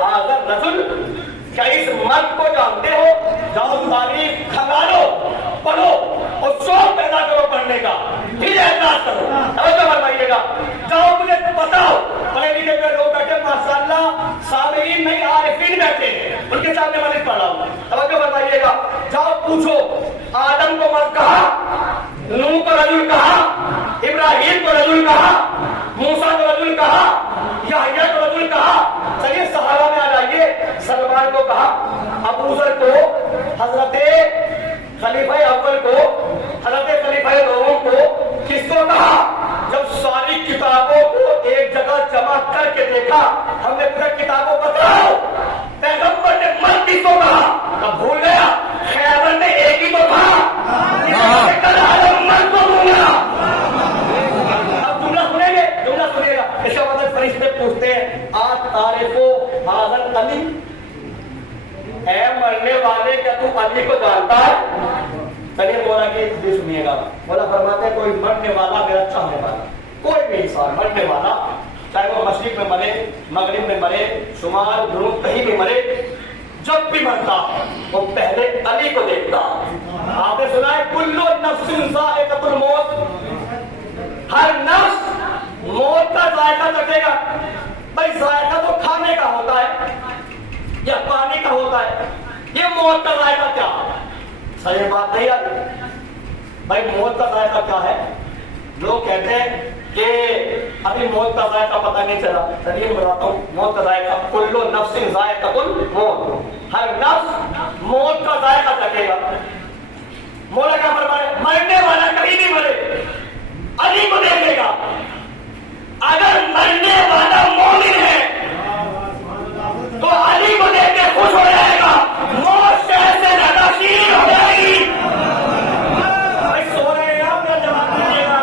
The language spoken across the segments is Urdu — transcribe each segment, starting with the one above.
حاضر رجل، کیا اس مرد کو جانتے ہو؟ جاؤ تاریخ کھنگالو، پڑھو اور شوق پیدا کرو پڑھنے کا، پھر احساس کرو۔ توجہ فرمائیے گا، جاؤ مجھے بتاؤ، پڑھے لکھے ہوئے لوگ بیٹھے ماشاء اللہ، سامعین نہیں عارفین بیٹھے، ان کے سامنے میں پڑھ رہا ہوں، توجہ فرمائیے گا، جاؤ پوچھو آدم کو مرد کہا، نوح کو رجل کہا، ابراہیم کو رجل کہا، موسیٰ کو رجل کہا، یحییٰ کو رجل کہا۔ چلیے صحابہ میں آ جائیے، سلمان کو کہا، ابو ذر کو، حضرت خلیفہ اول کو، حضرت خلیفہ دوم کو، کس کو کہا؟ جب ساری کتابوں کو ایک جگہ جمع کر کے دیکھا، ہم نے پورے کتابوں بتاؤ پیغمبر نے مرد کس کو کہا؟ اب بھول گیا، خیبر نے ایک ہی تو کہا، مرد کو بھول گیا۔ اب جملہ سنیں گے، جملہ سنے گا، اس کا مطلب فرشتے پوچھتے ہیں آج تعریفو حاضر علی، اے مرنے والے کیا تم علی کو جانتا ہے؟ چلیے مولا کی حدیث سنیے گا، مولا فرماتے ہیں کوئی مرنے والا میرا چاہنے والا، کوئی بھی انسان مرنے والا، چاہے وہ مشرق میں مرے، مغرب میں مرے، شمال جنوب کہیں بھی مرے، جب بھی مرتا وہ پہلے علی کو دیکھتا۔ آپ نے سنا ہے کلو نفس ذائقۃ الموت، ہر نفس موت کا ذائقہ چکھے گا۔ بھائی ذائقہ تو کھانے کا ہوتا ہے یا پانی کا ہوتا ہے، یہ موت کا ذائقہ کیا؟ صحیح بات نہیں آتی بھائی، موت کا ذائقہ کیا ہے؟ لوگ کہتے ہیں کہ ابھی موت کا ذائقہ پتہ نہیں چلا، چلیے بتاتا ہوں موت کا ذائقہ، کلو نفس ذائقۃ الموت، ہر نفس موت کا ذائقہ چکھے گا۔ مولا کیا فرمائے؟ مرنے والا کہیں نہیں مرے، علی کو دیکھے گا۔ اگر مرنے والا مومن ہے تو علی کو دیکھ کے خوش ہو جائے گا، موت شہر سے زیادہ شیریں ہو جائے گی۔ سو رہے ہیں آپ، کیا جواب دیجیے گا؟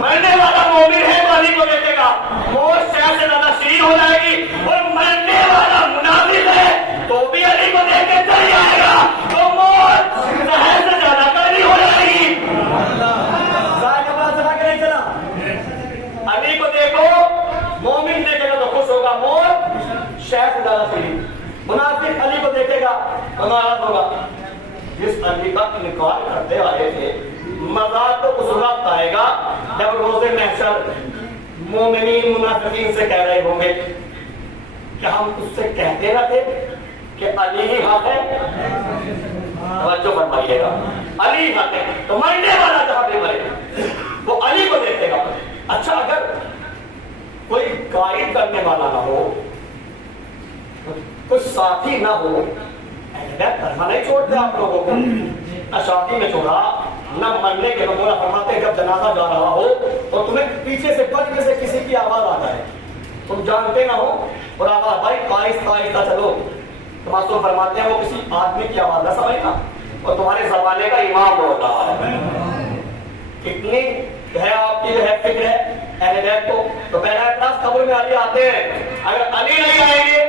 مرنے والا مومن ہے تو علی کو دیکھے گا، موت شہر سے زیادہ شیریں ہو جائے گی، اور مرنے والا منافق ہے تو بھی علی کو دیکھ کے چل جائے گا، تو موت شہر سے زیادہ کڑوی ہو جائے گی۔ علی کو دیکھو، مومن دیکھے گا تو خوش ہوگا، موت شہر سے زیادہ شیریں۔ منافق علی کو دیکھے گا تو ناراض ہوگا۔ جس علی کا انکار کرتے آئے تھے، مزاق تو اس وقت آئے گا جب روز محشر مومنین منافقین سے کہہ رہے ہوں گے کہ ہم اس سے کہتے نہ تھے کہ علی ہی حق ہے؟ توجہ فرمائیے گا، علی حق ہے۔ تو مرنے والا جہاں بھی مرے وہ علی کو دیکھے گا۔ اچھا اگر کوئی قائد کرنے والا نہ ہو، کوئی ساتھی نہ ہو، دھرما نہیں چھوڑتے آپ لوگوں کو، نہ شادی میں چھوڑا نہ مرنے کے مولا فرماتے ہیں جب جنازہ جا رہا ہو تو تمہیں پیچھے سے بچ سے کسی کی آواز آ جائے، تم جانتے نہ ہو، اور آواز بھائی آہستہ آہستہ چلو، تو معصوم فرماتے ہیں وہ کسی آدمی کی آواز نہ سمجھنا، اور تمہارے زمانے کا امام ہوتا ہے۔ کتنی ہے آپ کی جو ہے فکر ہے اہل بیت کو، تو پہلا اعتراض قبر میں علی آتے ہیں، اگر علی نہیں آئیں گے،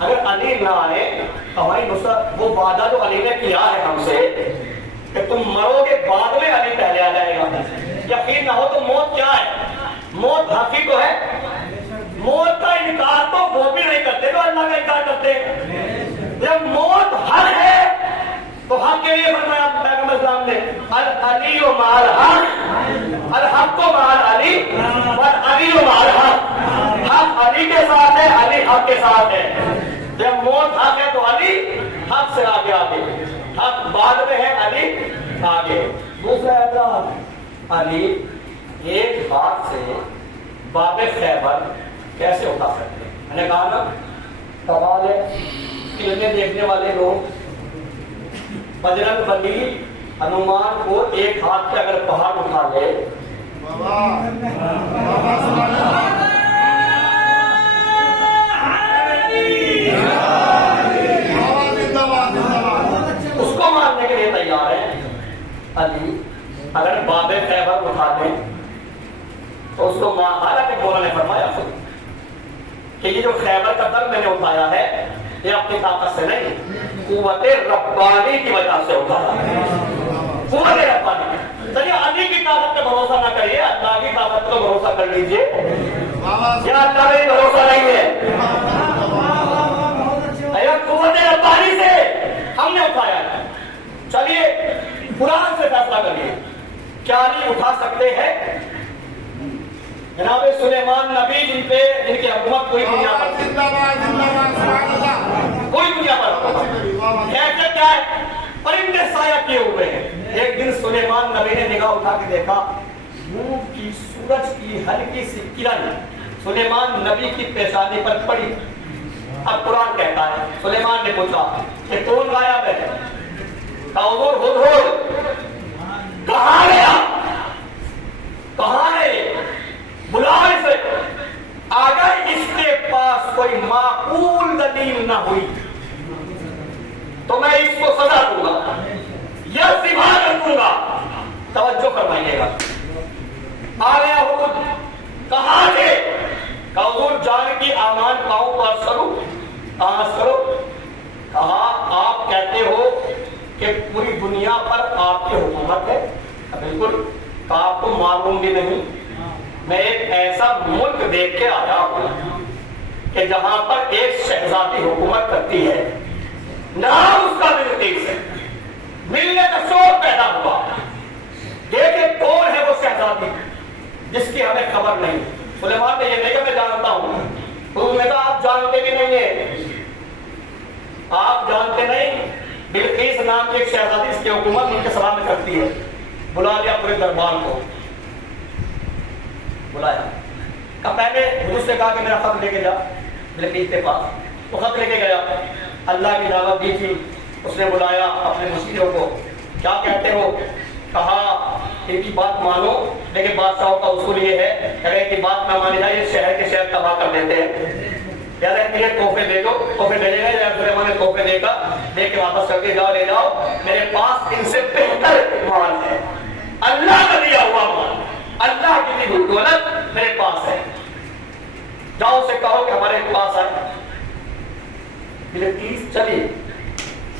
اگر علی نہ آئے تو ہماری نصرت، وہ وعدہ جو علی نے کیا ہے ہم سے کہ تم مرو گے بعد میں علی پہلے آ جائے گا، یقین نہ ہو تو موت کیا ہے؟ موت حقی تو ہے، موت کا انکار تو وہ بھی نہیں کرتے تو اللہ کا انکار کرتے۔ جب موت حق ہے تو حق کے لیے فرمایا پیغمبر اسلام نے العلی و مع الحق، الحق و مع علی والعلی و مع الحق، حق علی کے ساتھ ہے، علی حق کے ساتھ ہے۔ جب موت حق ہے تو علی حق سے آگے آگے، حق بعد میں ہے، علی آگے۔ دوسرا اعتراض، علی ایک ہاتھ سے باب خیبر کیسے اٹھا سکتے ہیں؟ میں نے کہا نا کمال ہے، فلمیں دیکھنے والے لوگ بجرنگ بلی ہنومان کو ایک ہاتھ سے اگر پہاڑ اٹھا لے، اس کو مارنے کے لیے تیار ہے۔ علی اگر باب خیبر اٹھا دیں تو اس کو حالانکہ مولا نے فرمایا کہ یہ جو خیبر کا در میں نے اٹھایا ہے یہ اپنی طاقت سے نہیں، قوت ربانی کی وجہ سے اٹھایا ہے، قوت ربانی۔ چلیے علی کی طاقت پہ بھروسہ نہ کریے، اللہ کی طاقت پہ بھروسہ کر لیجیے. یا اللہ میں بھروسہ نہیں ہے. قوت ربانی سے ہم نے اٹھایا ہے. چلیے قرآن سے فیصلہ کریے, کیا نہیں اٹھا سکتے ہیں؟ جناب سلیمان نبی جن کی حکومت کوئی دنیا پر کیسے کیا ہے, پرندے سایہ کیے ہوئے ہیں. ایک دن سلیمان نبی نے نگاہ اٹھا کے دیکھا, منہ کی سورج کی ہلکی سی کرن سلیمان نبی کی پیشانی پر پڑی. اب قرآن کہتا ہے, سلیمان نے پوچھا کہ کون غائب ہے؟ حضور ہدہد کہاں گیا, کہاں ہے؟ بلائے سے. اگر اس کے پاس کوئی معقول دلیل نہ ہوئی تو میں اس کو سزا دوں گا یا ذبح کر دوں گا. توجہ فرمائیے گا. آ گیا ہدہد, کہاں تھے؟ حضور جان کی امان پاؤں پر کرو, آس کرو. کہا آپ کہتے ہو کہ پوری دنیا پر آپ کی حکومت ہے؟ بالکل. آپ کو معلوم بھی نہیں, میں ایک ایسا ملک دیکھ کے آیا ہوں کہ جہاں پر ایک شہزادی حکومت کرتی ہے, نام اس کا بلقیس ہے. ملنے کا شوق پیدا ہوا, دیکھے کون ہے وہ شہزادی جس کی ہمیں خبر نہیں. سلیمان نے یہ نہیں کہ میں جانتا ہوں, تو میں تو آپ جانتے بھی نہیں ہیں, آپ جانتے نہیں. بلقیس نام کی ایک شہزادی اس کی حکومت ان کے سلام میں کرتی ہے. بلا لیا پورے دربار کو, بلایا. پہلے حضور سے کہا کہ میرا خط لے کے جا بلقیس کے پاس. وہ خط لے کے گیا, اللہ کی دعوت دی تھی. اس نے بلایا اپنے مشیروں کو, کیا کہتے ہو؟ کہا ان کی بات مانو, لیکن بادشاہوں کا اصول یہ ہے اگر ان کی بات نہ مانی جائے شہر کے شہر تباہ کر دیتے ہیں. یاد ہے مجھے تحفے دے دو, تحفے دے گا یا سلیمان نے تحفے دے گا, دے کے واپس کر کے جاؤ, لے جاؤ, میرے پاس ان سے بہتر مال ہے, اللہ کا دیا ہوا مال, اللہ کی دی ہوئی دولت میرے پاس ہے. جاؤ سے کہو کہ ہمارے پاس آئے. بلقیس چلی.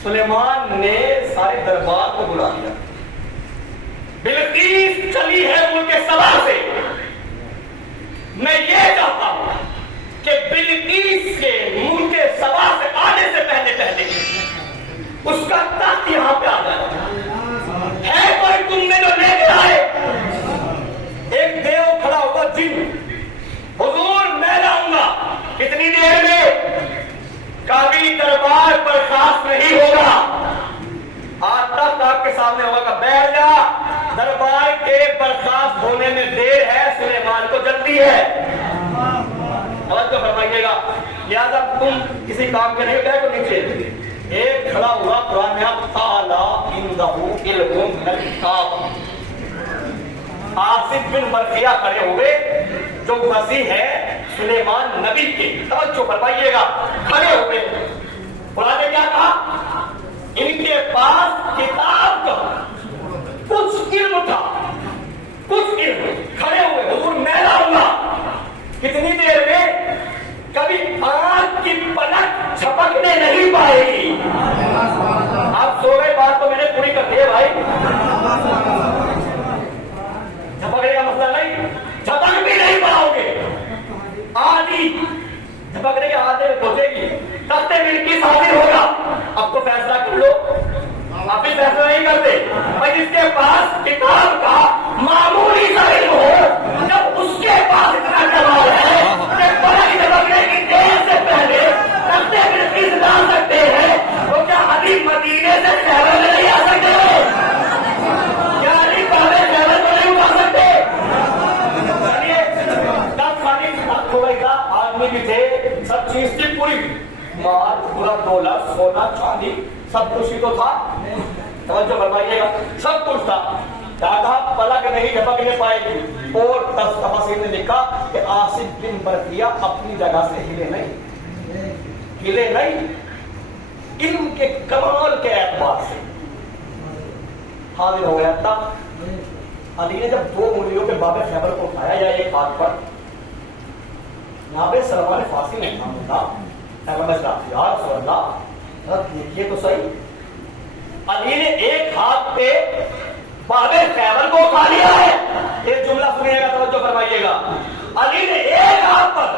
سلیمان نے سارے دربار کو بلا لیا. بلقیس چلی ہے ملک سبا سے. میں یہ چاہتا ہوں کہ بلقیس کے ملک سبا سے آنے سے پہلے اس کا تخت یہاں پہ آ جائے. ہے کوئی تم نے جو لے کے آئے؟ ایک دیو کھڑا ہوگا جن, حضور میں لاؤں گا. کتنی دیر میں؟ کبھی دربار پر خاص نہیں ہوگا, آج تک آپ کے سامنے ہوگا کہ بیٹھ جا. دربار کے برخاست ہونے میں دیر ہے, سلیمان کو جلدی ہے. توجہ فرمائیے گا. لہذا تم کسی کام کے نہیں بیٹھو نیچے. ایک کھڑا ہوا قرآن میں, آصف بن برقیہ کھڑے ہوئے جو مسیح ہے سلیمان نبی کے. توجہ فرمائیے گا. کھڑے ہوئے قرآن نے کیا کہا؟ ان کے پاس کتاب کا کچھ علم تھا, کچھ علم. کھڑے ہوئے, حضور میں لاؤں گا. کتنی دیر میں؟ کبھی آنکھ کی پلک جھپکنے نہیں پائے گی. آپ سو گئے, بات تو میں نے پوری کر دی ہے بھائی. جھپکنے کا مسئلہ نہیں, جھپک بھی نہیں پاؤ گے. آدھی جھپکنے کے آدھے میں پہنچے گی. تخت بلقیس حاضر ہوگا. اب تو فیصلہ کر لو. آپ بھی فیصلہ نہیں کرتے بھائی. جس کے پاس کتاب کا معمولی سا علم ہو, جب اس کے پاس اتنا کمال ہے کہ پلک جھپکنے کی دیر سے پہلے تخت بلقیس لا سکتے ہیں, تو کیا ابھی مدینے سے شہروں میں نہیں آ سکتے؟ کیا ابھی پہلے شہروں میں نہیں اٹھا سکتے؟ چلیے 10 خالی ہو گئی تھا, آدمی بھی تھے, سب چیز تھی پوری, مال پورا دولت سونا چاندی سب کچھ ہی تو تھا. توجہ فرمائیے گا. سب کچھ تھا. دادا پلک نہیں جھپکنے پائے گی. اور تفسیر نے لکھا کہ آصف بن برقیہ اپنی جگہ سے ہلے نہیں, علم کے کمال کے اعتبار سے حاضر ہو گیا تھا. علی نے جب 2 انگلیوں پہ باب خیبر کو اٹھایا یا ایک ہاتھ پر, یہاں پہ سلمان فارسی نے کہا ہوتا یا رسول اللہ دیکھیے تو صحیح. علی نے ایک ہاتھ پہ باب خیبر کو اٹھا لیا ہے, یہ جملہ سنیے گا، توجہ فرمائیے گا. علی نے ایک ہاتھ پر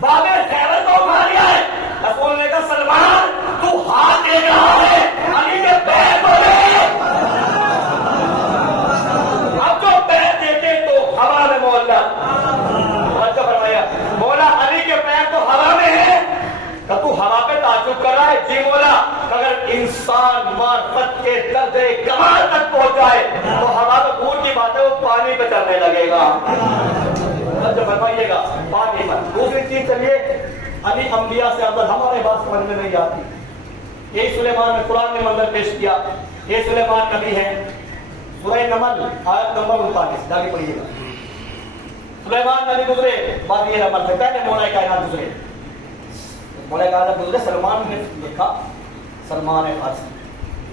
باب خیبر کو اٹھا لیا ہے. رسول نے کہا سلمان تو ہاتھ دے رہا ہے، علی کے پیر کو لے. اب جو پیر دیتے تو ہوا میں مولا، توجہ فرمایا، مولا علی کے پیر تو ہوا میں ہے. کہ تو ہوا پہ تعجب کر رہا ہے؟ جی مولا، اگر انسان معرفت کے درجے کمال تک پہنچ جائے تو ہوا تو دور کی بات ہے، وہ پانی پہ چلنے لگے گا. فرمائیے گا پانی پر. دوسری چیز چلیے، علی انبیاء سے افضل. ہمارے بات سمجھ میں نہیں آتی. یہی سلیمان نے قرآن میں منظر پیش کیا. یہ سلیمان نبی ہے. سورہ نمل آیت نمبر 39 جا کے پڑھیے گا. سلیمان نبی گزرے وادی نمل سے، پہلے مولا کائنات گزرے. مولا کائنات گزرے، سلمان نے دیکھا، سلمان فارسی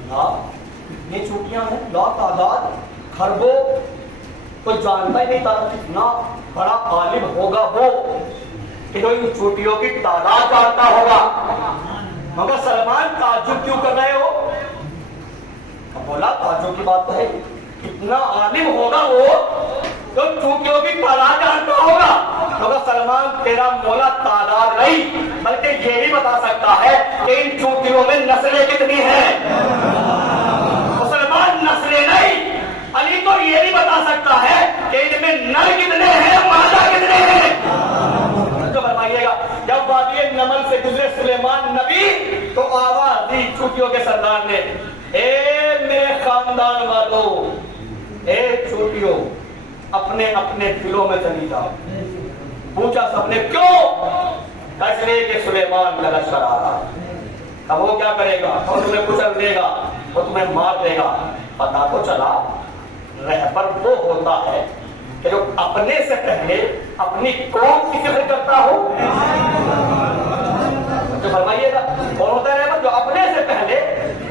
لا یہ چوٹیاں ہیں لا تعداد خربوں، کوئی جانتا ہی نہیں تھا اتنا بڑا عالم ہوگا وہ کہ جو ان چوٹیوں کی تعداد جانتا ہوگا. مگر سلمان تعجب کیوں کر رہے ہو؟ بولا تعجب کی بات تو ہے، اتنا عالم ہوگا وہ جو چوٹیوں کی تعداد جانتا ہوگا. مگر سلمان تیرا مولا تعداد نہیں بلکہ یہ بھی بتا سکتا ہے کہ ان چوٹیوں میں نسلیں کتنی ہیں. مسلمان نسلیں نہیں، علی تو یہ بھی بتا سکتا ہے کہ ان میں نر کتنے ہیں، مادہ کتنے ہیں. تو فرمائیے گا جب وادی نمل سے گزرے سلیمان نبی تو آواز دی چوٹیوں کے سردار نے، اے میرے خاندان والوں، اے چوٹیوں، اپنے اپنے دلوں میں چلی جاؤ. پوچھا سب نے کیوں؟ اس لیے کہ سلیمان کا لشکر آ رہا ہے. اب وہ کیا کرے گا؟ وہ تمہیں کچل دے گا، وہ تمہیں مار دے گا. پتا تو چلا رہبر وہ ہوتا ہے کہ جو اپنے سے پہلے اپنی قوم کی فکر کرتا ہو. تو فرمائیے گا کون ہوتا ہے رہبر؟ جو اپنے سے پہلے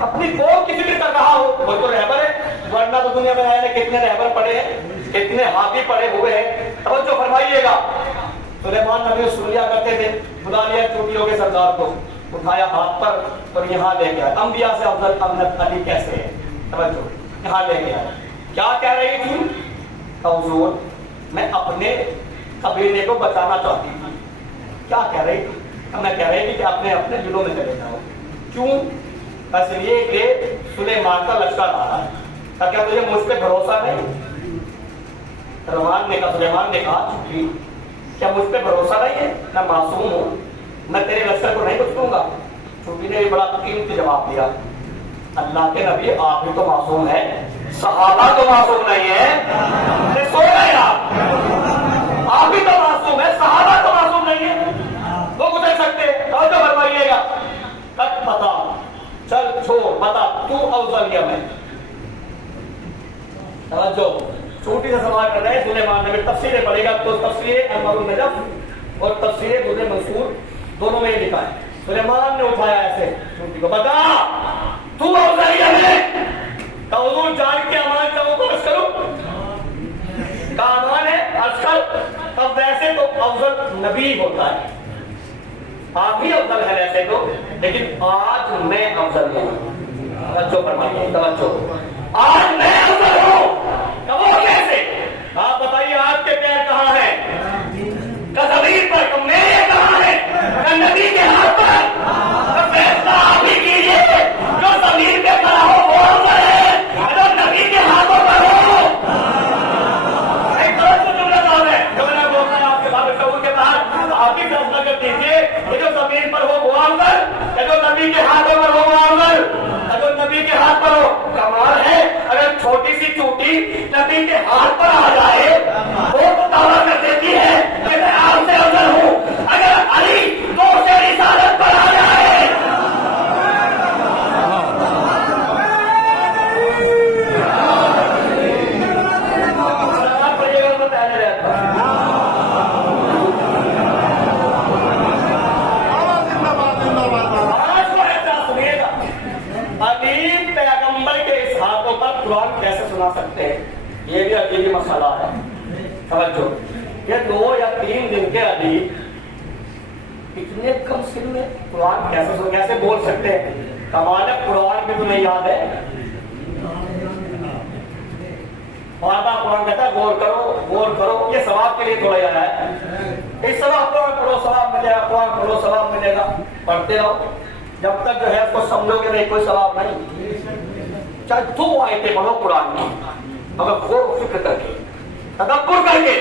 اپنی قوم کی فکر کر رہا ہو، وہ تو رہبر ہے. ورنہ تو دنیا میں آئے کتنے رہبر پڑے ہیں، کتنے حامی پڑے ہوئے ہیں. توجہ فرمائیے گا. سلیمان نبی سن لیا کرتے تھے، بلا لیا چوٹیوں کے سردار کو، اٹھایا ہاتھ پر اور یہاں لے گیا. انبیاء سے افضل امنت علی کیسے ہے؟ توجہ، یہاں لے گیا. کیا کہہ رہی تھی؟ حضور میں اپنے قبیلے کو بچانا چاہتی تھی. کیا کہہ رہی تھی؟ میں کہہ رہی تھی کہ اپنے اپنے دلوں میں چلے جاؤ. کیوں؟ اس لیے کہ سلیمان کا لشکر آ رہا ہے. کیا تجھے مجھ پہ بھروسہ نہیں؟ سلیمان نے کہا کیا مجھ پہ بھروسہ نہیں ہے؟ میں معصوم ہوں، میں تیرے لشکر کو نہیں کچھ دوں گا. چھوٹی نے بھی بڑا قیمتی جواب دیا، اللہ کے نبی آپ ہی تو معصوم ہے، صحابہ تو معصوم نہیں ہے. سو گئے آپ ہی تو معصوم ہے، صحابہ تو معصوم نہیں ہے، وہ گزر سکتے. توجہ فرمائیے گا. تک بتا، چل چھوڑ، بتا تو افضل یا میں. توجہ، چھوٹی سے سوال کر رہے ہیں. سلیمان نبی تفسیریں پڑھے گا تو تفسیر انوار النجف اور تفسیر در منصور دونوں میں یہ لکھا ہے. سلیمان نے اٹھایا ایسے چھوٹی کو، بتا تو افضل یا میں. کہ حضور جان کے امان کا وہ عرض کروں کا امان ہے عرض کر. اب ویسے تو افضل نبی ہوتا ہے، آپ ہی افضل ہے ویسے تو، لیکن آج میں افضل ہوں. توجہ فرمائیے، توجہ، آج میں افضل ہوں. وہ کیسے؟ آپ بتائیے آپ کے پیر کہاں ہیں؟ زمین پر. تو میرے کہاں ہے؟ نبی کے ہاتھ پر. فیصلہ آپ ہی کیجیے، جو زمین پہ کھڑا ہو وہ افضل ہے، جو نبی کے ہاتھوں پر ہو. ایک دوست جملہ صاحب ہے جو میں نے بولنا ہے آپ کے سامنے شعور کے تحت. آپ ہی فیصلہ کر دیجیے کہ جو زمین پر ہو وہ افضل یا جو نبی کے ہاتھوں پر ہو وہ افضل. جو نبی کے ہاتھ پر ہو. کمال ہے اگر چھوٹی سی چوٹی نبی کے ہاتھ پر آ جائے وہ تو دعویٰ کر دیتی ہے کہ میں آپ سے افضل ہوں. اگر علی تو سے رسالت پر آ جائے قرآن کیسے سنا سکتے ہیں؟ یہ بھی عقیدی مسئلہ ہے. سمجھو یہ 2 یا 3 دن کے علی اتنے کم سن میں قرآن کیسے بول سکتے ہیں؟ کمال ہے قرآن بھی تمہیں یاد ہے. اور اللہ قرآن کہتا ہے غور کرو، یہ ثواب کے لیے تھوڑا آیا ہے، اس ثواب قرآن پڑھو ثواب ملے گا، قرآن پڑھو ثواب ملے گا، پڑھتے رہو جب تک جو ہے اس کو سمجھو گے نہیں کوئی ثواب نہیں۔ چاہے 2 آیتیں پڑھو قرآن کی، مگر غور و فکر کر کے، تدبر کر کے،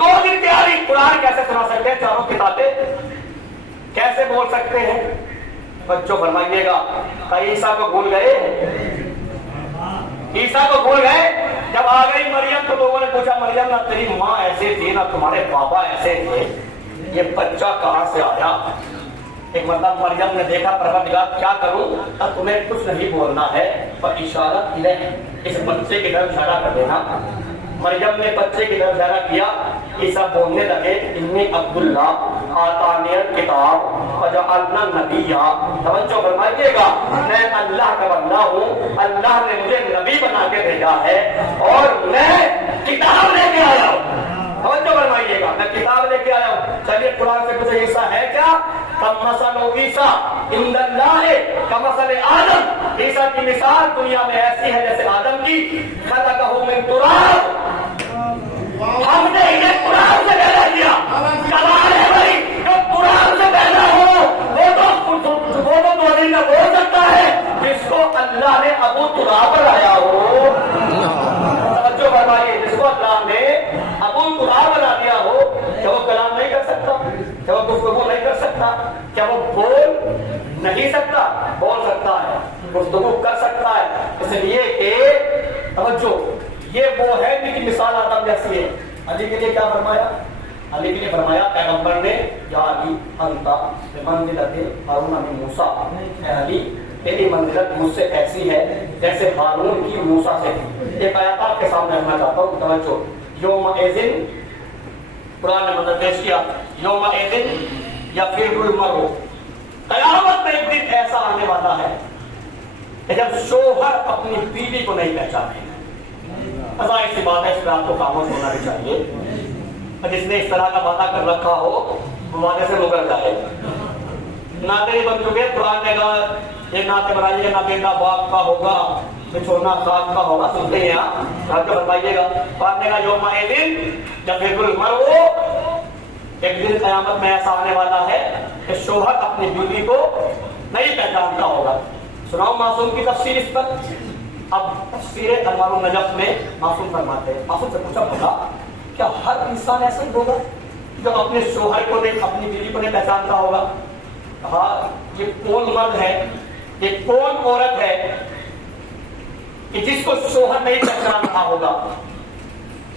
2 دن تیاری، قرآن کیسے سنا سکتے ہیں، چاروں کتابیں کیسے بول سکتے ہیں؟ بچوں فرمائیے گا، عیسیٰ کو بھول گئے؟ عیسیٰ کو بھول گئے؟ جب آ گئی مریم تو لوگوں نے پوچھا مریم نہ تیری ماں ایسے تھی نہ تمہارے بابا ایسے تھے، یہ بچہ کہاں سے آیا؟ ایک مطلب مریم نے دیکھا پروردگار کیا کروں، اب تمہیں کچھ نہیں بولنا ہے، پر اشارہ الیہ، اس بچے کی طرف اشارہ کر دینا۔ مریم نے بچے کی طرف اشارہ کیا، عیسیٰ بولنے لگے انی عبداللہ آتانی الکتاب وجعلنا نبیا۔ توجہ فرمائیے گا، میں اللہ کا بندہ ہوں، اللہ نے مجھے نبی بنا کے بھیجا ہے اور میں کتاب لے کے آیا ہوں۔ توجہ فرمائیے گا، میں کتاب لے کے آیا ہوں۔ چلیے قرآن سے پوچھے عیسیٰ ہے کیا؟ کمثل عیسیٰ عند اللہ کمثل آدم، عیسیٰ کی مثال دنیا میں ایسی ہے جیسے آدم کی، خلقہ من تراب، ہم نے انہیں قرآن سے پیدا کیا۔ کمال ہے بھائی، جو قرآن سے پیدا ہو وہ تو 2 دن میں بول سکتا ہے، جس کو اللہ نے ابو تراب بنایا ہو۔ توجہ فرمائیے، جس کو اللہ نے ابو تراب بنا دیا ہو، کیا وہ کلام نہیں کر سکتا؟ کیا وہ گفتگو نہیں کر سکتا؟ کیا وہ بول نہیں سکتا؟ بول سکتا ہے، گفتگو کر سکتا ہے، اس لیے کہ توجہ یہ وہ ہے جن کی مثال آدم جیسی ہے۔ علی کے لیے کیا فرمایا؟ علی کے لیے فرمایا پیغمبر نے یا علی انت بمنزلت ہارون من موسیٰ، اے علی تیری منزلت مجھ سے ایسی ہے جیسے ہارون کی موسیٰ سے تھی۔ ایک آیت آپ کے سامنے رکھنا چاہتا ہوں، توجہ، یوم اذن قرآن نے مدد پیش کیا، یوم اذن یفر المرء، قیامت میں ایک دن ایسا آنے والا ہے کہ جب شوہر اپنی بیوی کو نہیں پہچانے، ظاہر سی بات ہے اس پہ آپ کو خاموش ہونا بھی چاہیے، جس نے اس طرح کا وعدہ کر رکھا ہو وہ وعدے سے مکر جائے۔ ناطے بن چکے، قرآن نے کہا یہ ناطے بنائیے نہ بیٹا باپ کا ہوگا بچھونا خاک کا ہوگا، سنتے ہیں آپ گھر کے بتائیے گا۔ قرآن نے کہا یوم دن جب المرء، ایک دن قیامت میں ایسا آنے والا ہے کہ شوہر اپنی بیوی کو نہیں پہچانتا ہوگا۔ سناؤ معصوم کی تفسیر اس پر۔ اب تفسیر انوار النجف میں معصوم فرماتے ہیں، معصوم سے پوچھا بتا کیا ہر انسان ایسا ہی ہوگا جو اپنے شوہر کو نہیں، اپنی بیوی کو نہیں پہچانتا ہوگا؟ کہا یہ کون مرد ہے، یہ کون عورت ہے کہ جس کو شوہر نہیں پہچان رہا ہوگا؟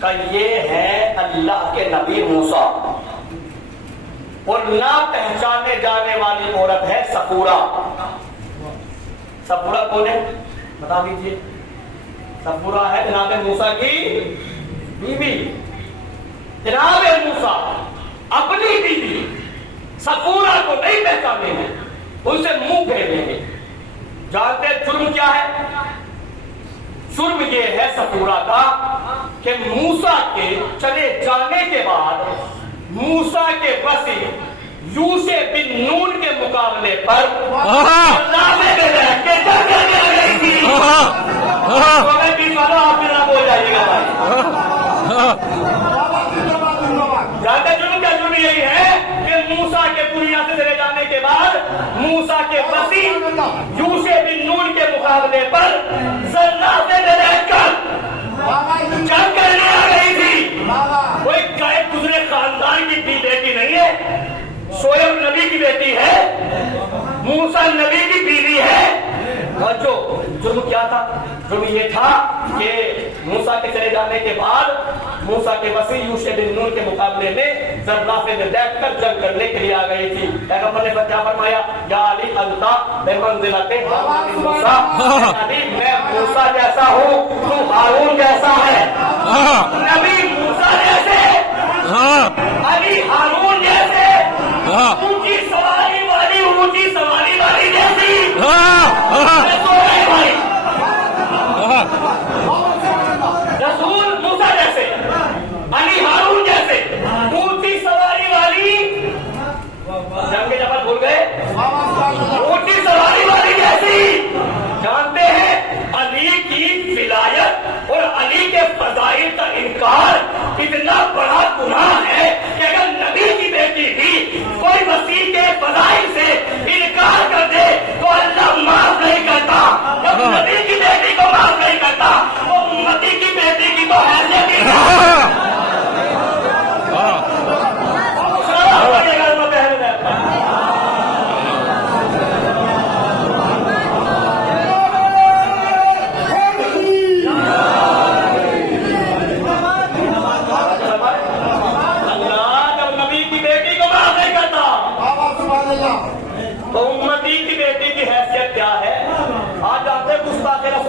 کہ یہ ہے اللہ کے نبی موسیٰ، اور نہ پہچانے جانے والی عورت ہے صفورہ۔ صفورہ کون ہے بتا دیجیے؟ صفورہ ہے جناب موسیٰ کی بیوی۔ جناب موسیٰ اپنی بیوی صفورہ کو نہیں پہچانے ہیں، ان سے منہ پھیریں گے۔ جانتے جرم کیا ہے؟ جرم یہ ہے صفورہ کا کہ موسیٰ کے چلے جانے کے بعد موسیٰ کے وصی یوشع بن نون کے مقابلے پر اللہ میں رہ کے جنگ آ گئی تھی۔ آپ میرا بول جائیے گا بھائی۔ جانتے جرم کیا؟ جرم یہی ہے کہ موسیٰ کے دنیا سے چلے جانے کے بعد موسیٰ کے وصی یوشع بن نون کے مقابلے پر زلزلے میں رہ کر جنگ کرنے آ گئی تھی۔ کوئی غائب گزرے خاندان کی بیٹی نہیں ہے، شعیب نبی کی بیٹی ہے، موسیٰ نبی کی بیوی ہے۔ اور جو جرم کیا تھا؟ جرم یہ تھا کہ موسیٰ کے چلے جانے کے بعد موسیٰ کے وصی یوشع بن نون کے مقابلے میں زلزلے میں بیٹھ کر جنگ کرنے کے لیے آ گئی تھی۔ پیغمبر نے کیا فرمایا؟ یا علی انت بمنزلت ہارون من موسیٰ، علی میں موسیٰ جیسا ہوں، تو ہارون جیسا ہے۔ نبی موسیٰ جیسے، علی ہارون جیسے، اونچی سواری والی جیسی۔ رسول موسیٰ جیسے، علی ہارون جیسے، اونچی سواری والی، جنگ کے جبل بھول گئے، اونچی سواری والی جیسی۔ جانتے ہیں علی کی ولایت اور علی کے فضائل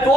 2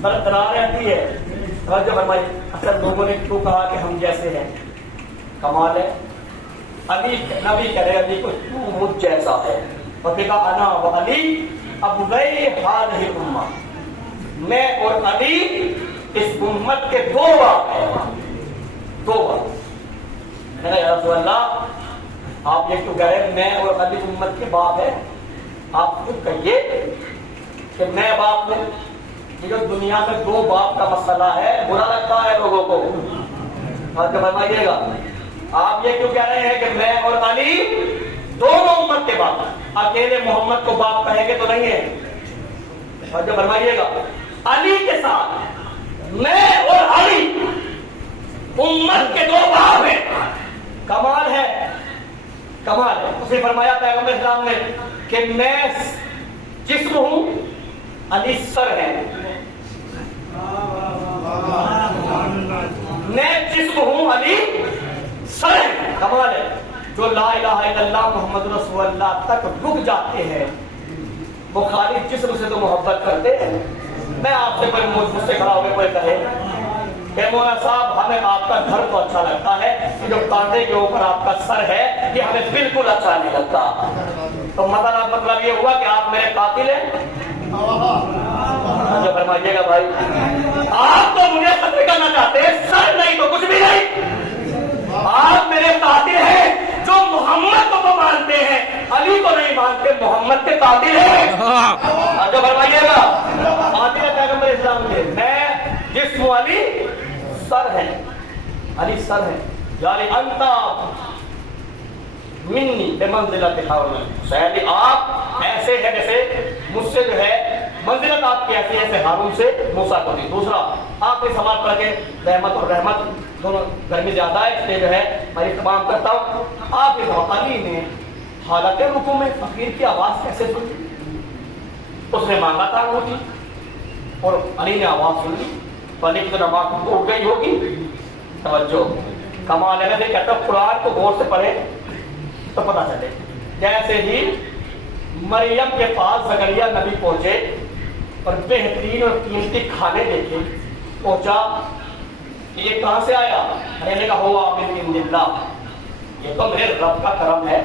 برقرار رہتی ہے. توجہ فرمائیے. اصل لوگوں نے کیوں کہا کہ ہم جیسے ہیں؟ کمال ہے. علی نبی کہہ رہے علی کو تو مجھ جیسا ہے. اور پھر کہا انا و علی ابوئی ہذہ الامہ، میں اور علی اس امت کے دو باپ ہیں. دو باپ. میں نے یا رسول اللہ آپ یہ کیوں کہہ رہے ہیں میں اور علی امت کے باپ ہیں؟ آپ خود کہیے کہ میں باپ ہوں. یہ جو دنیا میں دو باپ کا مسئلہ ہے برا لگتا ہے لوگوں کو. اور جو فرمائیے گا آپ یہ کیوں کہہ رہے ہیں کہ میں اور علی دونوں امت کے باپ ہیں؟ اکیلے محمد کو باپ کہیں گے تو نہیں ہے. اور جو فرمائیے گا علی کے ساتھ میں اور علی امت کے دو باپ ہیں. کمال ہے. کمال ہے. اسے فرمایا پیغمبر اسلام نے کہ میں جسم ہوں علی سر ہے. میں جسم ہوں علی سر ہے. کمال ہے. جو لا الہ الا اللہ محمد رسول اللہ تک رک جاتے ہیں وہ خالی جسم سے تو محبت کرتے ہیں. میں آپ سے کوئی مجھ سے کھڑا ہو کے کوئی کہے کہ مولانا صاحب ہمیں آپ کا گھر تو اچھا لگتا ہے کہ جو کاندھے کے اوپر آپ کا سر ہے یہ ہمیں بالکل اچھا نہیں لگتا، تو مطلب یہ ہوا کہ آپ میرے قاتل ہیں. جو فرمائیے گا بھائی آپ تو مجھے قتل کرنا چاہتے ہیں، سر نہیں تو کچھ بھی نہیں. آپ میرے قاتل ہیں جو محمد کو مانتے ہیں، علی کو نہیں مانتے، محمد کے قاتل ہیں. جو فرمائیے گا قاتل ہے پیغمبر اسلام کے. میں جسم علی سر ہے. علی سر ہے. یعنی انتا منی بمنزلت ہارون. شاید آپ ایسے ہیں جیسے مجھ سے جو ہے منزلت آپ کی ایسی ہے ہارون سے موسیٰ کو دی. دوسرا آپ اس سوال پڑھ کے رحمت اور رحمت دونوں گرمی زیادہ ہے اس لیے جو ہے میں اہتمام کرتا ہوں. آپ اس علی نے حالت رکوع میں فقیر کی آواز کیسے سنی؟ اس نے مانگا تھا انگوٹھی اور علی نے آواز سن لی تو علی کی تو نماز اٹھ گئی ہوگی. توجہ کمال ہے. میں کہتا ہوں قرآن کو غور سے پڑھے تو پتہ چلے. جیسے ہی مریم کے پاس زکریا نبی پہنچے اور بہترین اور قیمتی کھانے دیکھے، پہنچا یہ کہاں سے آیا؟ میں نے کہا ہوا من عند اللہ، یہ تو میرے رب کا کرم ہے،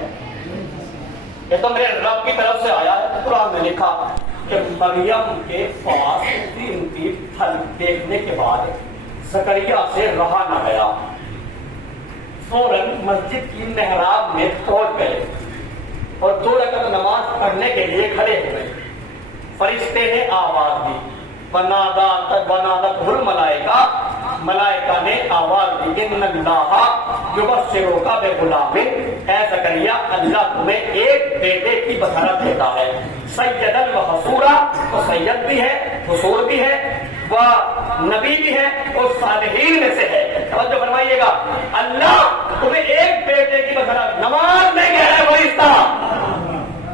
یہ تو میرے رب کی طرف سے آیا ہے. قرآن میں لکھا کہ مریم کے پاس قیمتی پھل دیکھنے کے بعد زکریا سے رہا نہ گیا، فوراً مسجد کی محراب میں پہنچ گئے اور 2 رکعت نماز پڑھنے کے لیے کھڑے ہوئے. فرشتے نے آواز دی، بنادت الملائکہ، ملائکہ نے آواز دی ان اللہ یبشرک بغلام، اے زکریا اللہ تمہیں ایک بیٹے کی بشارت دیتا ہے. سیدا و حصورا، تو سید بھی ہے، حصور بھی ہے، وہ نبی بھی ہے اور صالحین میں سے ہے. توجہ فرمائیے گا اللہ تمہیں ایک بیٹے کی بشارت. نماز میں کہہ رہا ہے فرشتہ،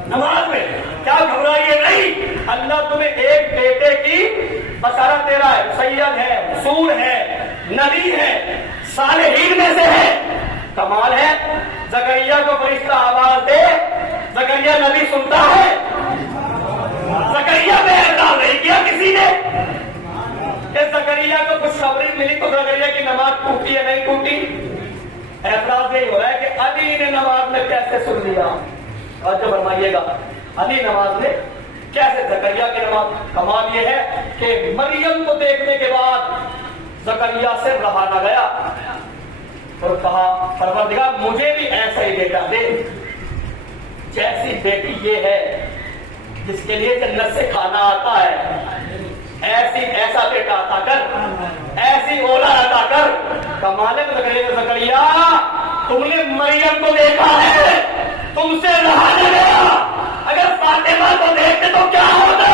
نماز میں کیا گھبرائیے نہیں، اللہ تمہیں ایک بیٹے کی بشارت دے رہا ہے. سید ہے، حصور ہے، نبی ہے، صالحین میں سے ہے. کمال ہے. زکریا کو فرشتہ آواز دے، زکریا نبی سنتا ہے. زکریا میں اعتراض نہیں کیا کسی نے کہ زکریا کو کچھ خبری ملی تو زکریا کی نماز ٹوٹی ہے نہیں ٹوٹی. اعتراض یہی ہو رہا ہے کہ علی نے نماز میں کیسے سن لیا. اور جو فرمائیے گا علی نماز میں کیسے زکریا کی نماز. کمال یہ ہے کہ مریم کو دیکھنے کے بعد زکریا سے رہا نہ گیا اور کہا پروردگار مجھے بھی ایسا ہی بیٹا دے جیسی بیٹی یہ ہے جس کے لیے جنت سے کھانا آتا ہے. ایسا بیٹا عطا کر، ایسی اولاد عطا کر. کمال ہے. زکریا تم نے مریم کو دیکھا ہے، تم سے رہا نہ گیا. اگر فاطمہ کو دیکھتے تو کیا ہوتا؟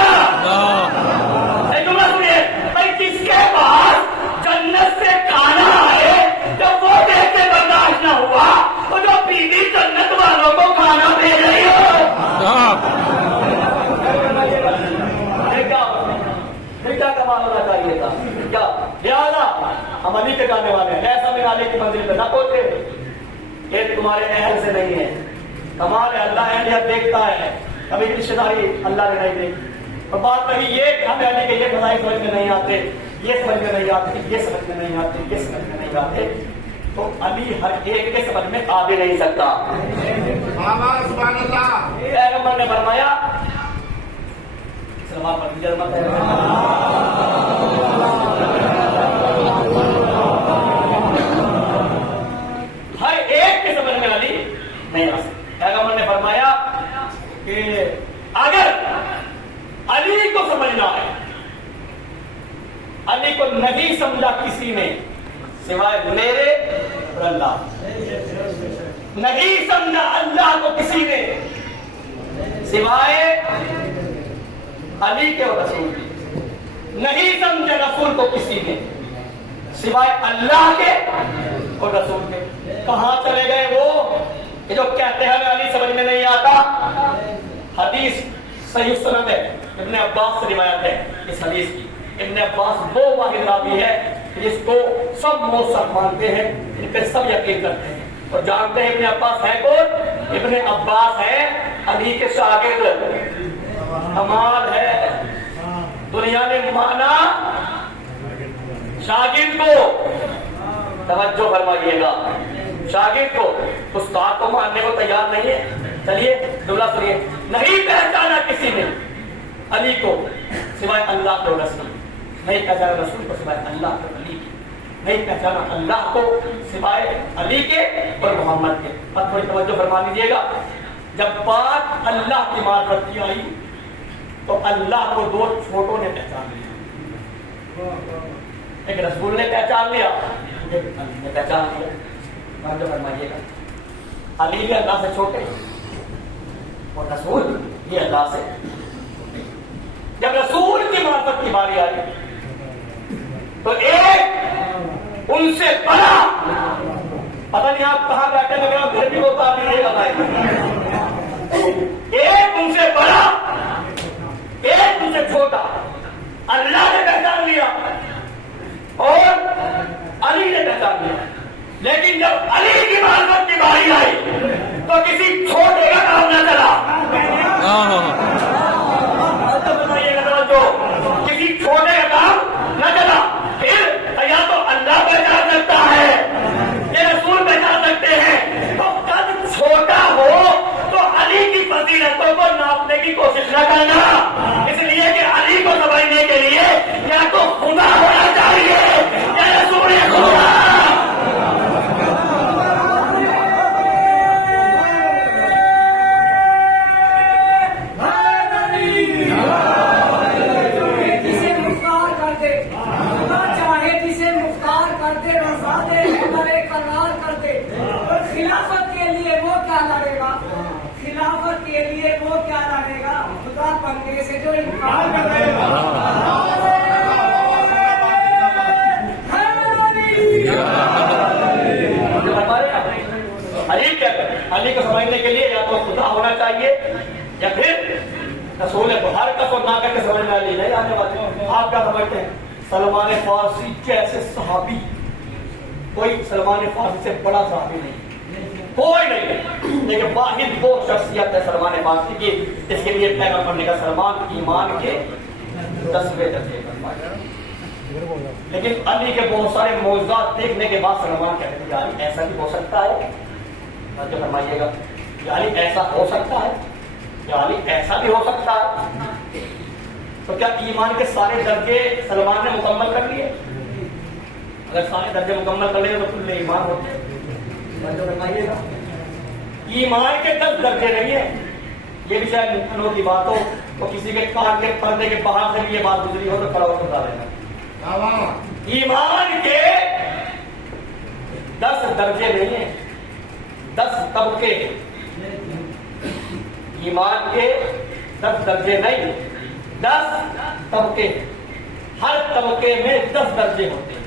بھائی جس کے پاس جنت سے کھانا آئے جب وہ دیکھ کے برداشت نہ ہوا تو جو بیوی جنت والوں کو کھانا دے رہی ہو کیا کمال ہونا چاہیے تھا. کیا لہٰذا ہم علی کے جانے والے ہیں، ایسا میں علی کی منزل پہ نہ پہنچے. یہ تمہارے اہل سے نہیں ہے. کمال ہے. اللہ اہلیت دیکھتا ہے، کبھی رشتے داری اللہ نے نہیں دیکھی. اور بات نہیں یہ کہ ہمیں علی کے یہ فضائل سمجھ میں نہیں آتے، یہ سمجھ میں نہیں آتے، یہ سمجھ میں نہیں آتے، یہ سمجھ میں نہیں آتے، تو علی ہر ایک کے سمجھ میں آ بھی نہیں سکتا۔ سبحان اللہ۔ پیغمبر نے فرمایا سلمان پر دیجیے مت ہر ایک کے سمجھ میں علی نہیں آ سکتا۔ پیغمبر نے فرمایا کہ اگر علی کو سمجھنا ہے، علی کو نہیں سمجھا کسی نے سوائے میرے اور اللہ، نہیں سمجھا اللہ کو کسی نے سوائے علی کے اور رسول کے، نہیں سمجھا رسول کو کسی نے سوائے اللہ کے اور رسول کے۔ کہاں چلے گئے وہ کہ جو کہتے ہیں علی سمجھ میں نہیں آتا؟ حدیث صحیح سند ہے، ابن عباس سے روایت ہے اس حدیث کی۔ ابن عباس وہ واحد راوی ہے جس کو سب موثق مانتے ہیں، ان پہ سب یقین کرتے ہیں اور جانتے ہیں ابن عباس ہے کون؟ ابن عباس ہے علی کے شاگرد۔ کمال ہے، دنیا نے مانا شاگرد کو، توجہ فرمائیے گا، شاگرد کو، استاد کو ماننے کو تیار نہیں ہے۔ چلیے دولا سنیے، نہیں پہچانا کسی نے علی کو سوائے اللہ کے رسول، نہیں پہچانا رسول کو سوائے اللہ کے علی کے، نہیں پہچانا اللہ کو سوائے علی کے اور محمد کے۔ اب تھوڑی توجہ فرما لیجیے گا، جب بات اللہ کی معرفت کی آئی تو اللہ کو دو چھوٹوں نے پہچان لیا، ایک رسول نے پہچان لیا، ایک علی نے پہچان لیا۔ توجہ فرمائیے گا، علی بھی اللہ سے چھوٹے اور رسول بھی اللہ سے۔ جب رسول کی معرفت کی باری آئی تو ایک ان سے بڑا، پتہ نہیں آپ کہاں بیٹھے لگے ہو، گھر بھی وہ بات نہیں ہے، ایک ان سے بڑا ایک ان سے چھوٹا اللہ نے پہچان لیا اور علی نے پہچان لیا۔ لیکن جب علی کی معرفت کی باری آئی تو کسی چھوٹے کا کام نہ چلا، کسی چھوٹے کا کام نہ چلا۔ پھر یا تو اللہ پہچان سکتا ہے یا رسول پہچان سکتے ہیں، تو قد چھوٹا ہو تو علی کی فضیلتوں کو ناپنے کی کوشش نہ کرنا، اس لیے کہ علی کو سمجھنے کے لیے یا تو خدا ہونا چاہیے یا رسول خدا۔ خلافت کے لیے وہ کیا لڑے گا، خلافت کے لیے وہ کیا لڑے گا، خدا بننے سے جو انکار کرے گا۔ علی کو سمجھنے کے لیے یا تو خدا ہونا چاہیے یا پھر رسول کو، ہر کس اور نہ کر کے سمجھنا علی نہیں آنے والے۔ آپ کیا سمجھتے ہیں سلمان فارسی جیسے صحابی؟ کوئی سلمان فارسی سے بڑا صحابی نہیں، کوئی نہیں، لیکن واحد وہ شخصیت ہے سلمان فارسی کی، اس کے لیے پیغمبر نے کہا سلمان ایمان کے 10ویں درجے پر۔ لیکن علی کے بہت سارے معجزات دیکھنے کے بعد سلمان کہتے ہیں یار ایسا بھی ہو سکتا ہے، جو فرمائیے گا یعنی ایسا ہو سکتا ہے، یعنی ایسا بھی ہو سکتا ہے۔ تو کیا ایمان کے سارے درجے سلمان نے مکمل کر لیے؟ اگر سارے درجے مکمل کر لیں تو کل ایمان ہوتے ہیں۔ فرمائیے گا ایمان کے 10 درجے نہیں ہیں، یہ بھی شاید انوں کی بات ہو تو کسی کے کان کے پردے کے باہر سے بھی یہ بات گزری ہو تو کھڑا ہو بتا دینا۔ ایمان کے 10 درجے نہیں ہیں، 10 طبقے ہیں۔ ایمان کے 10 درجے نہیں، 10 طبقے، ہر طبقے میں 10 درجے ہوتے ہیں۔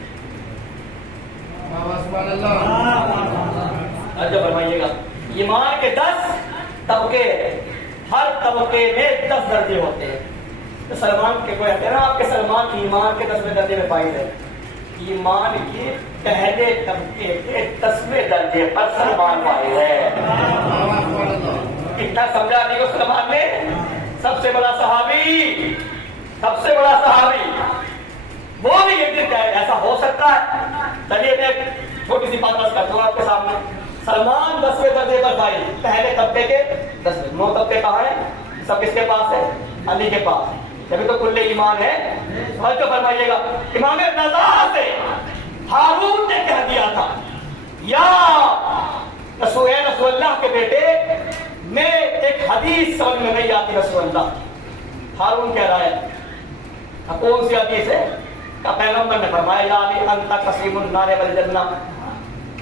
جو فرمائیے گا ایمان کے 10 طبقے، ہر طبقے میں 10 درجے ہوتے ہیں۔ تو سلمان کے کوئی کہتے ہیں نا آپ کے سلمان ایمان کے 10ویں درجے میں فائز ہے، ایمان کے پہلے طبقے کے 10ویں درجے پر سلمان فائز ہے۔ کتنا سمجھا نہیں کو سلمان نے؟ سب سے بڑا صحابی، سب سے بڑا صحابی وہ بھی ایک دن کہے ایسا ہو سکتا ہے؟ چلیے میں چھوٹی سی بات کرتا ہوں آپ کے سامنے. سلمان 10ویں درجے پر بھائی، پہلے طبقے کے 10ویں. 9 طبقے کہاں ہیں؟ سب کس کے پاس ہے؟ علی کے پاس. جبھی تو کل ایمان ہے. توجہ فرمائیے گا. امام رضا سے ہارون نے کہہ دیا تھا یا رسول اللہ کے بیٹے میں ایک حدیث سمجھ میں نہیں آتی رسول اللہ. ہارون کہہ رہا ہے کون سی حدیث ہے؟ کہ پیغمبر نے فرمایا یا علی انت قسیم النار والجنہ،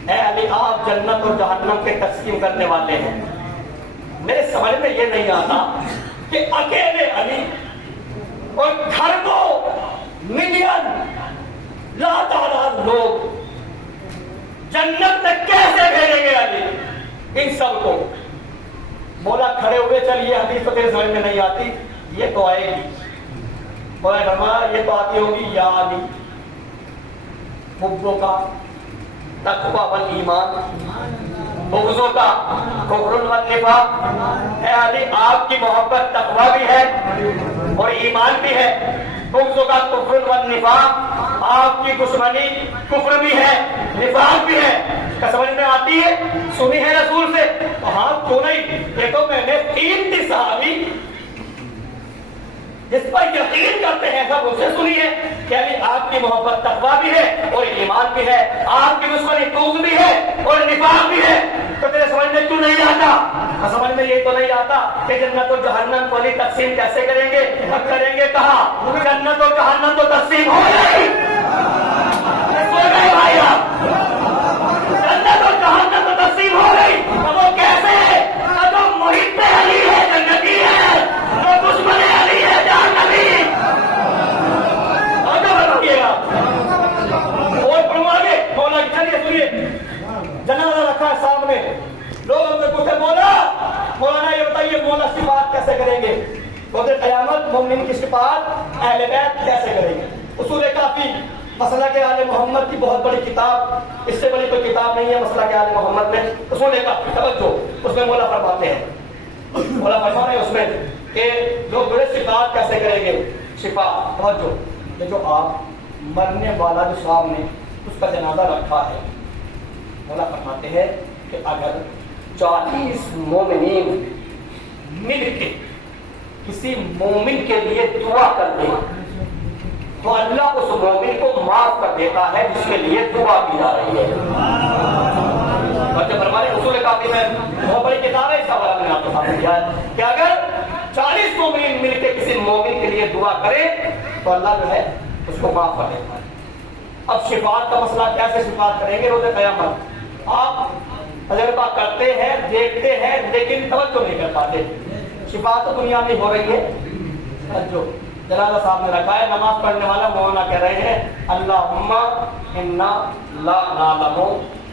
اے علی آپ جنت اور جہنم کے تقسیم کرنے والے ہیں. میرے سمجھ میں یہ نہیں آتا کہ اکیلے علی اور گھروں ملین لاتعداد لوگ جنت میں کیسے بھیجیں گے علی ان سب کو؟ مولا کھڑے ہوئے چلیے حدیث تو تیرے سمجھ میں نہیں آتی، یہ تو آئے گی. مولا فرمایا یہ تو آتی ہوگی یا علی حبوں کا تقوی والایمان، بغضوں کا کفر والنفاق. اے علی آپ کی محبت تقوی بھی ہے اور ایمان بھی ہے، بغضوں کا کفر والنفاق، آپ کی دشمنی کفر بھی ہے نفاق بھی ہے. کیا سمجھ میں آتی ہے؟ سنی ہے رسول سے تو ہاں کیوں نہیں. یہ تو میں نے 3 تھی صحابی جس پر یقین کرتے ہیں سب اسے سنی ہے کہ آپ کی محبت تقوی بھی ہے اور ایمان بھی ہے، آپ کی دشمنی بغض بھی ہے اور نفاق بھی ہے. تو تیرے سمجھ میں کیوں نہیں آتا؟ سمجھ میں یہ تو نہیں آتا کہ جنت اور جہنم کو تقسیم کیسے کریں گے؟ اب کریں گے کہاں؟ جنت اور جہنم تو تقسیم ہو گئی. سو گئے بھائی آپ؟ جنت اور جہنم تو تقسیم ہو گئی. وہ کیسے؟ جو محب علی ہے جنتی ہے، جو دشمن علی ہے جہنمی. اور پڑھوا گے مولا چلیے سنیے. جنازہ رکھا ہے سامنے، لوگ ہم سے پوچھے مولانا یہ بتائیے مولا صفات کیسے کریں گے؟ روز قیامت مومن کی صفات اہل بیت کیسے کریں گے؟ اصول کافی مسئلہ کے آل محمد کی بہت بڑی کتاب، اس سے بڑی کوئی کتاب نہیں ہے مسئلہ کے آل محمد میں. اصول کافی توجہ اس میں مولا فرماتے ہیں، مولا فرما رہے ہیں اس میں کہ لوگ بڑے صفات کیسے کریں گے. صفات توجہ، یہ جو آپ مرنے والا جو سامنے اس کا جنازہ رکھا ہے، مولا فرماتے ہیں کہ اگر 40 مومنین مل کے کسی مومن کے لیے دعا کر دیں تو اللہ اس مومن کو معاف کر دیتا ہے جس کے لیے دعا کی جا رہی ہے. فرمانے اصول کافی میں بہت بڑی کتاب ہے، اس کا حوالہ میں نے آپ کو سامنے دیا ہے کہ اگر 40 مومن مل کے کسی مومن کے لیے دعا کرے تو اللہ جو ہے اس کو معاف کر دیتا ہے. اب شفاعت کا مسئلہ کیسے شفاعت کریں گے روز قیامت؟ آپ تجربہ کرتے ہیں دیکھتے ہیں لیکن توجہ نہیں کر پاتے. شفاعت تو دنیا میں ہو رہی ہے. جو جنازہ صاحب نے رکھا ہے، نماز پڑھنے والا مولانا کہہ رہے ہیں اللہم انا لا نعلم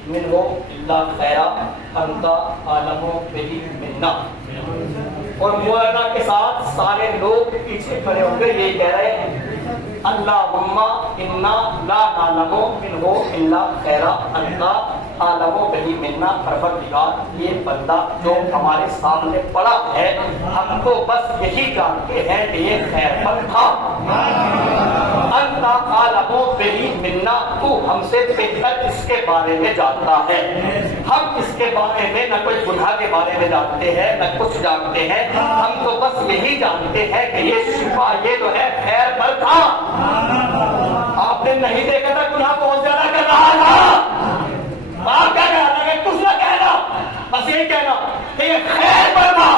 منہ الا خیرا انت عالم بہ منا. اور مولانا کے ساتھ سارے لوگ پیچھے کھڑے ہو گئے یہ کہہ رہے ہیں اللہم انا لا نعلم منہ الا خیرا انت عالم بہ منا. پروردگار یہ بندہ جو ہمارے سامنے پڑا ہے ہم تو بس یہی جانتے ہیں کہ یہ خیر پر تھا. انت عالم بہ منا، تو ہم سے بہتر اس کے بارے میں جانتا ہے. ہم اس کے بارے میں نہ کوئی گناہ کے بارے میں جانتے ہیں نہ کچھ جانتے ہیں، ہم تو بس یہی جانتے ہیں کہ یہ شفا یہ جو ہے خیر پر تھا. آپ نے نہیں دیکھا تھا گناہ بہت زیادہ کر رہا تھا، آپ کیا کہنا تھا کہ کچھ نہ کہنا، بس یہی کہنا کہ یہ خیر پر تھا.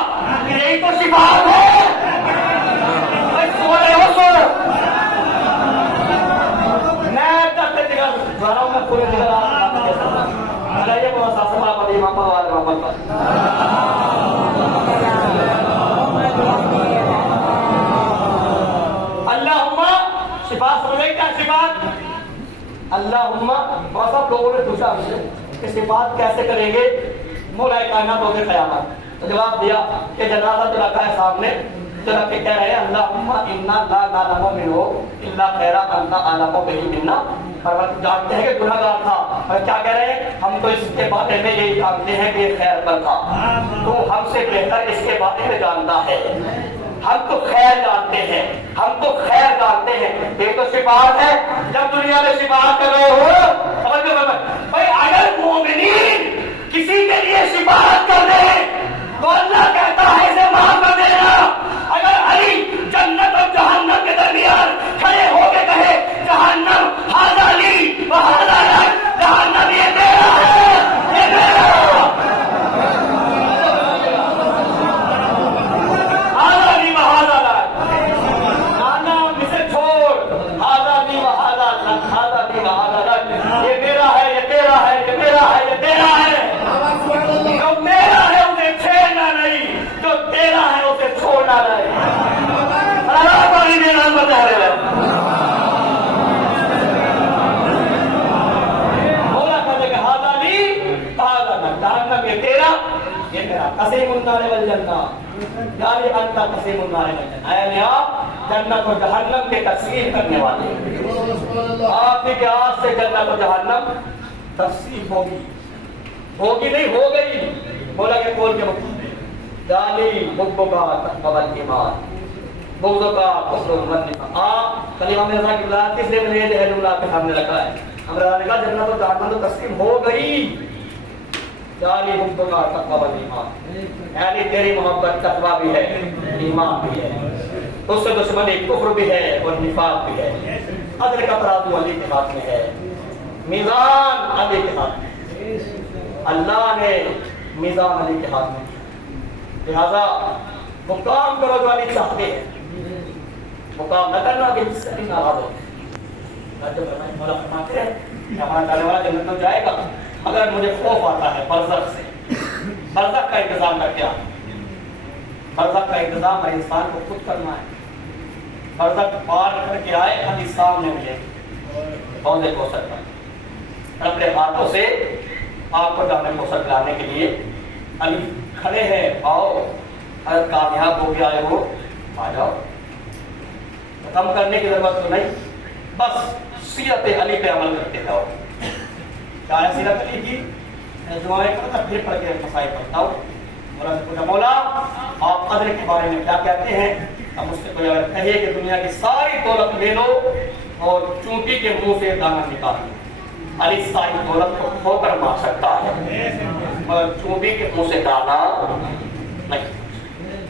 یہی تو شفا ہے. سو رہے ہو سو میں کرتے دکھا رہا ہوں، میں پورے دکھا رہا بتائیے بہت سا سما پڑی محمد والے محمد پر. اللہم صفات سمجھے کیا صفات؟ اللہم بہت سا لوگوں نے پوچھا ہم سے کہ صفات کیسے کریں گے مولا کائنات روز قیامت. تو جواب دیا کہ جنازہ جو رکھا ہے سامنے تو رکھ کے کہہ رہے ہیں اللہم انا لا نعلم منہ الا خیرا انت عالم بہ منا. جانتے ہیں کہ گناہ گار تھا، اور کیا کہہ رہے ہیں ہم تو اس کے بارے میں یہی جانتے ہیں کہ یہ خیر پر تھا، تو ہم سے بہتر اس کے بارے میں جانتا ہے. ہم تو خیر جانتے ہیں، ہم تو خیر جانتے ہیں. یہ تو شفاعت ہے. جب دنیا میں شفاعت کر رہے ہو بھائی، اگر مومنین کسی کے لیے شفاعت کر رہے ہیں تو اللہ کہتا ہے اسے معاف کر دینا. اگر علی جنت اور جہنم کے درمیان کھڑے ہو کے کہے جہنم ہاذا لی و ہاذا لک، جہنم یہ تیرا ہے یہ میرا، ہاذا لی و ہاذا لک، آنا اسے چھوڑ، ہاذا لی و ہاذا لک، ہاذا لی و ہاذا لک، یہ میرا ہے یہ تیرا ہے یہ میرا ہے یہ تیرا ہے. جو میرا ہے اسے چھیڑنا نہیں، جو تیرا ہے اسے چھوڑنا نہیں. پانی دینا بتا رہے ہیں. بولا کرنے کا ہاذا لی ہاذا لک، جہنم یہ تیرا یہ میرا. قسیم النار والجنہ، یعنی انت قسیم النار والجنہ، یعنی آپ جنت اور جہنم کے تقسیم کرنے والے. آپ کے ہاتھ سے جنت اور جہنم تقسیم ہوگی نہیں ہو گئی. بولا کہ کھول کے مطلب جالی بغض کا تقوی ایمان، بغض کا کفر والنفاق. آپ کلمہ میں رضا کی بلاد کس لیے میں نے یہ جملہ آپ کے سامنے رکھا ہے. ہم رضا نے کہا جنت اور جہنم تو تقسیم ہو گئی. جالی بغض کا تقوی ایمان، یعنی تیری محبت تقوی بھی ہے ایمان بھی ہے، اس سے دشمنی کفر بھی ہے اور نفاق بھی ہے. عدل کا ترازو علی کے ہاتھ میں ہے، میزان علی کے ہاتھ میں. اللہ نے میزان علی کے ہاتھ میں کیا، لہذا وہ کام کرو جو علی چاہتے ہیں، وہ کام نہ کرنا کہ جس سے علی ناراض ہوتے ہیں. جب مولا فرماتے ہیں کہ ہمارا جانے والا جنت تو جائے گا مگر مجھے خوف آتا ہے برزخ سے. برزخ کا انتظام کر کے آنا، برزخ کا انتظام ہر انسان کو خود کرنا ہے. برزخ پار کر کے آئے علی سامنے ملے حوض کوثر پر، اپنے ہاتھوں سے آپ کو جامع کوثر پلانے کے لیے علی کھڑے ہیں. آؤ اگر کامیاب ہو کے آئے ہو آ جاؤ. کم کرنے کی ضرورت تو نہیں، بس سیرت علی پہ عمل کرتے جاؤ. کیا ہے سیرت علی کی؟ دعائیں کرتا پھر پڑھ کے مسائل پڑھتا ہوں. مولا سے پوچھا مولا آپ قدر کے بارے میں کیا کہتے ہیں؟ اب اس سے کوئی اگر کہے کہ دنیا کی ساری دولت لے لو اور چونٹی کے منہ سے دانا نکال لو، علی ساری دولت کو کھو کر مار سکتا ہے مگر چونٹی کے منہ سے دانا نہیں.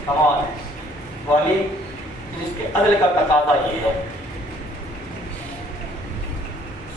کمال ہے. وہ علی جس کے عدل کا تقاضا یہ ہے